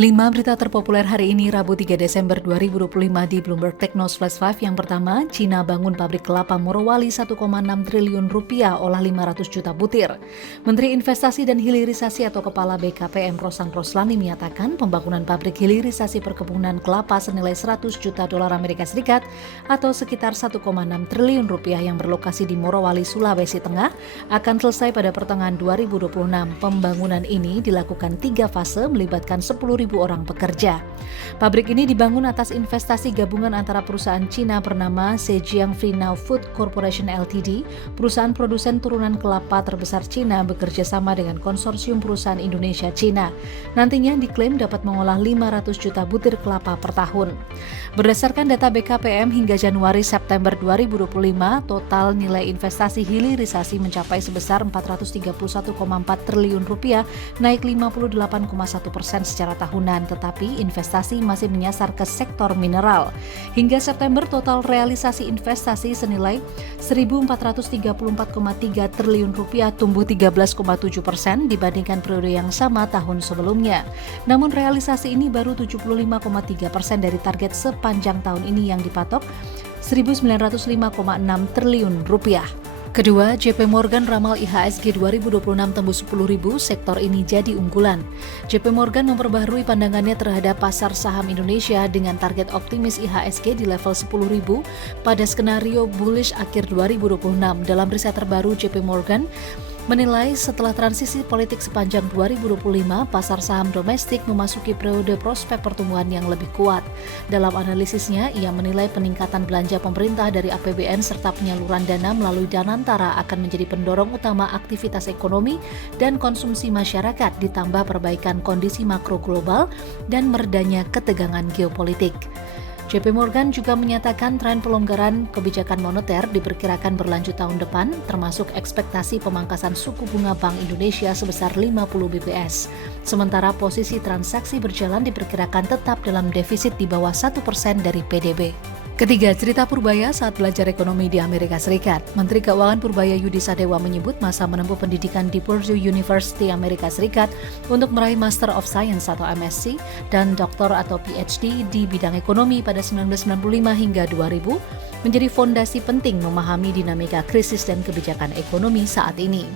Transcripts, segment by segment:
5 berita terpopuler hari ini Rabu 3 Desember 2025 di Bloomberg Technos Flash 5. Yang pertama, Cina bangun pabrik kelapa Morowali 1,6 triliun rupiah olah 500 juta butir. Menteri Investasi dan Hilirisasi atau Kepala BKPM Rosan Roslani menyatakan pembangunan pabrik hilirisasi perkebunan kelapa senilai 100 juta dolar Amerika Serikat atau sekitar 1,6 triliun rupiah yang berlokasi di Morowali, Sulawesi Tengah akan selesai pada pertengahan 2026. Pembangunan ini dilakukan 3 fase melibatkan 10.000 orang pekerja. Pabrik ini dibangun atas investasi gabungan antara perusahaan Cina bernama Zhejiang Freenow Food Corporation Ltd, perusahaan produsen turunan kelapa terbesar Cina bekerja sama dengan konsorsium perusahaan Indonesia Cina. Nantinya diklaim dapat mengolah 500 juta butir kelapa per tahun. Berdasarkan data BKPM hingga Januari-September 2025, total nilai investasi hilirisasi mencapai sebesar 431,4 triliun rupiah, naik 58,1% secara tahunan, tetapi investasi masih menyasar ke sektor mineral. Hingga September, total realisasi investasi senilai 1.434,3 triliun rupiah, tumbuh 13,7% dibandingkan periode yang sama tahun sebelumnya. Namun realisasi ini baru 75,3% dari target sepanjang tahun ini yang dipatok 1.905,6 triliun rupiah. Kedua, JP Morgan ramal IHSG 2026 tembus 10.000, sektor ini jadi unggulan. JP Morgan memperbaharui pandangannya terhadap pasar saham Indonesia dengan target optimis IHSG di level 10.000 pada skenario bullish akhir 2026. Dalam riset terbaru, JP Morgan menilai setelah transisi politik sepanjang 2025, pasar saham domestik memasuki periode prospek pertumbuhan yang lebih kuat. Dalam analisisnya, ia menilai peningkatan belanja pemerintah dari APBN serta penyaluran dana melalui Danantara akan menjadi pendorong utama aktivitas ekonomi dan konsumsi masyarakat, ditambah perbaikan kondisi makro global dan meredanya ketegangan geopolitik. JP Morgan juga menyatakan tren pelonggaran kebijakan moneter diperkirakan berlanjut tahun depan, termasuk ekspektasi pemangkasan suku bunga Bank Indonesia sebesar 50 bps. Sementara posisi transaksi berjalan diperkirakan tetap dalam defisit di bawah 1% dari PDB. Ketiga, cerita Purbaya saat belajar ekonomi di Amerika Serikat. Menteri Keuangan Purbaya Yudi Sadewa menyebut masa menempuh pendidikan di Purdue University Amerika Serikat untuk meraih Master of Science atau MSc dan Doktor atau PhD di bidang ekonomi pada 1995 hingga 2000 menjadi fondasi penting memahami dinamika krisis dan kebijakan ekonomi saat ini.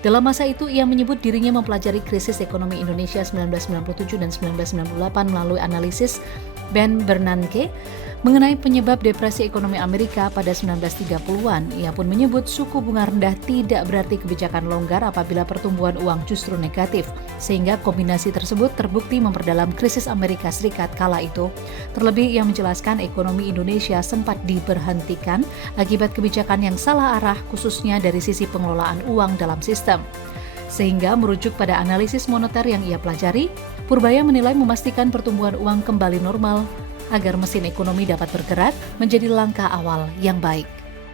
Dalam masa itu, ia menyebut dirinya mempelajari krisis ekonomi Indonesia 1997 dan 1998 melalui analisis Ben Bernanke mengenai penyebab depresi ekonomi Amerika pada 1930-an. Ia pun menyebut suku bunga rendah tidak berarti kebijakan longgar apabila pertumbuhan uang justru negatif, sehingga kombinasi tersebut terbukti memperdalam krisis Amerika Serikat kala itu. Terlebih, ia menjelaskan ekonomi Indonesia sempat diberhentikan akibat kebijakan yang salah arah, khususnya dari sisi pengelolaan uang dalam sistem. Sehingga merujuk pada analisis moneter yang ia pelajari, Purbaya menilai memastikan pertumbuhan uang kembali normal agar mesin ekonomi dapat bergerak menjadi langkah awal yang baik.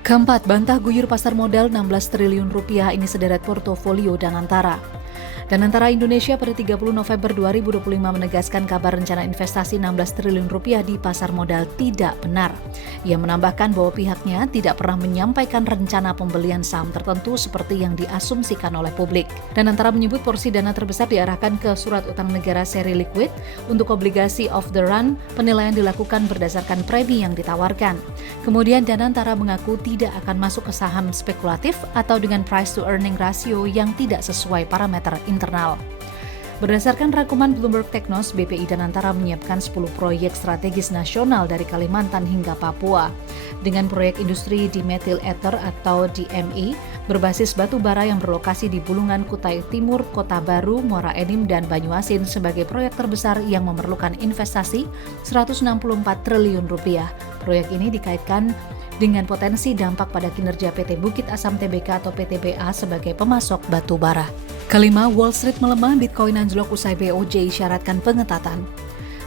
Keempat, bantah guyur pasar modal 16 triliun rupiah ini sederet portofolio Danantara. Danantara Indonesia pada 30 November 2025 menegaskan kabar rencana investasi 16 triliun rupiah di pasar modal tidak benar. Ia menambahkan bahwa pihaknya tidak pernah menyampaikan rencana pembelian saham tertentu seperti yang diasumsikan oleh publik. Danantara menyebut porsi dana terbesar diarahkan ke surat utang negara seri liquid. Untuk obligasi off the run, penilaian dilakukan berdasarkan premi yang ditawarkan. Kemudian Danantara mengaku tidak akan masuk ke saham spekulatif atau dengan price to earning ratio yang tidak sesuai parameter internal. Berdasarkan rangkuman Bloomberg Technos, BPI Danantara menyiapkan 10 proyek strategis nasional dari Kalimantan hingga Papua. Dengan proyek industri dimethyl ether atau DME berbasis batu bara yang berlokasi di Bulungan, Kutai Timur, Kota Baru, Muara Enim, dan Banyuasin sebagai proyek terbesar yang memerlukan investasi 164 triliun rupiah. Proyek ini dikaitkan dengan potensi dampak pada kinerja PT Bukit Asam Tbk atau PTBA sebagai pemasok batu bara. Kelima, Wall Street melemah, Bitcoin anjlok usai BOJ isyaratkan pengetatan.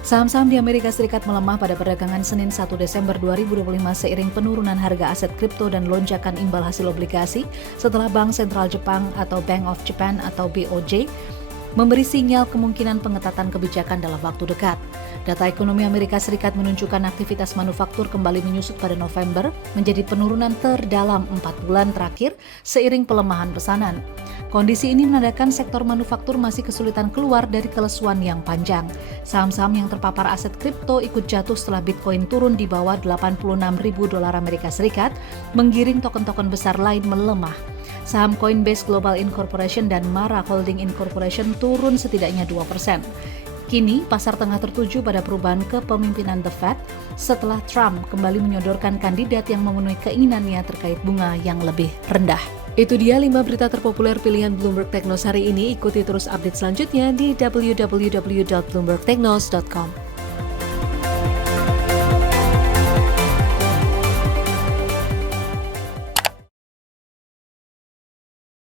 Saham-saham di Amerika Serikat melemah pada perdagangan Senin 1 Desember 2025 seiring penurunan harga aset kripto dan lonjakan imbal hasil obligasi setelah Bank Sentral Jepang atau Bank of Japan atau BOJ memberi sinyal kemungkinan pengetatan kebijakan dalam waktu dekat. Data ekonomi Amerika Serikat menunjukkan aktivitas manufaktur kembali menyusut pada November, menjadi penurunan terdalam 4 bulan terakhir seiring pelemahan pesanan. Kondisi ini menandakan sektor manufaktur masih kesulitan keluar dari kelesuan yang panjang. Saham-saham yang terpapar aset kripto ikut jatuh setelah Bitcoin turun di bawah $86.000 Amerika Serikat, menggiring token-token besar lain melemah. Saham Coinbase Global Incorporation dan Mara Holding Incorporation turun setidaknya 2%. Kini, pasar tengah tertuju pada perubahan kepemimpinan The Fed setelah Trump kembali menyodorkan kandidat yang memenuhi keinginannya terkait bunga yang lebih rendah. Itu dia 5 berita terpopuler pilihan Bloomberg Technos hari ini. Ikuti terus update selanjutnya di www.bloombergtechnos.com.